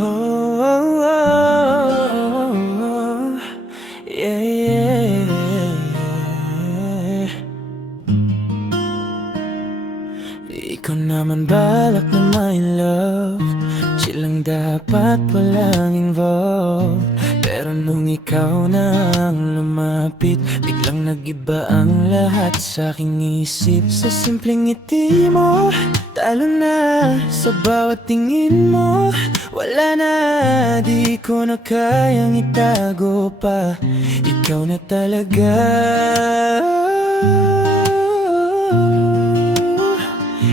Oh, oh, oh, oh. Yeah, yeah. Di ko naman balak na my love, chill lang dapat walang involved. Pero nung ikaw na ang lumapit, biglang nag-iba ang lahat sa aking isip. Sa simpleng ngiti mo, talo na sa bawat tingin mo. Wala na, di ko na kayang itago pa. Ikaw na talaga.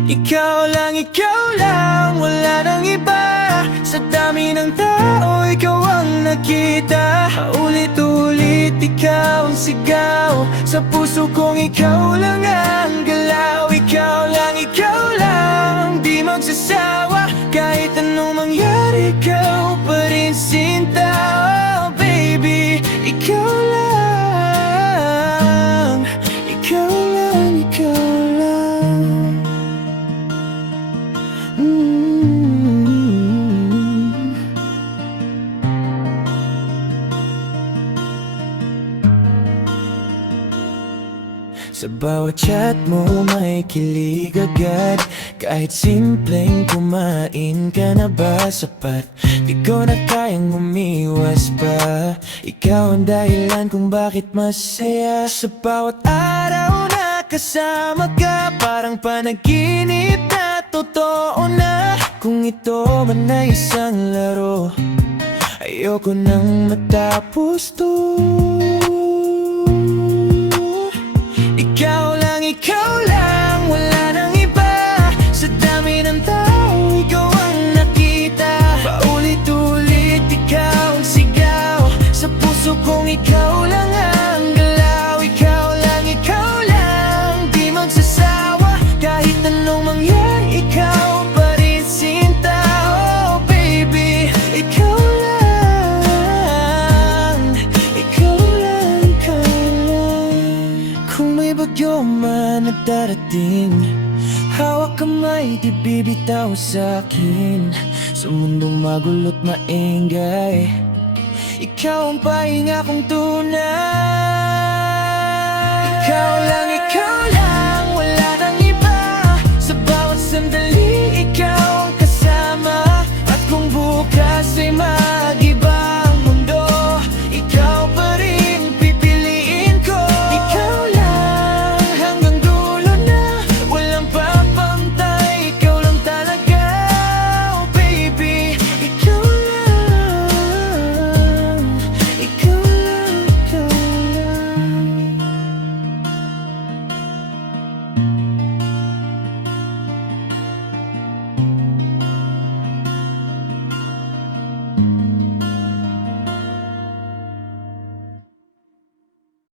Ikaw lang, wala nang iba. Sa dami ng tao, ikaw ang nakita. Paulit-ulit, ikaw ang sigaw. Sa puso kong ikaw lang ang galaw. Ikaw lang, di magsasawa. Kahit anong mangyari, ikaw pa rin sinta. Oh baby, ikaw lang. Ikaw lang, ikaw lang. Sa bawat chat mo may kilig agad. Kahit simpleng kumain ka na ba sapat? Di ko na kayang umiwas pa. Ikaw ang dahilan kung bakit masaya. Sa bawat araw na kasama ka, parang panaginip na totoo na. Kung ito man ay isang laro, ayoko nang matapos to. Ikaw lang, wala nang iba. Sa dami ng tao, ikaw ang nakita. Paulit-ulit, ikaw ang sigaw. Sa puso kong ikaw lang ang galaw. Ikaw lang, di magsasawa. Kahit anong mangyari, ikaw pa rin sinta. Oh baby, ikaw lang. Ikaw lang. Kung may bagyo man at darating, hawak kamay, di bibitaw sa'kin. Sa mundong magulot maingay, ikaw ang pahinga kong tunay. Ikaw lang, wala nang iba. Sa bawat sandali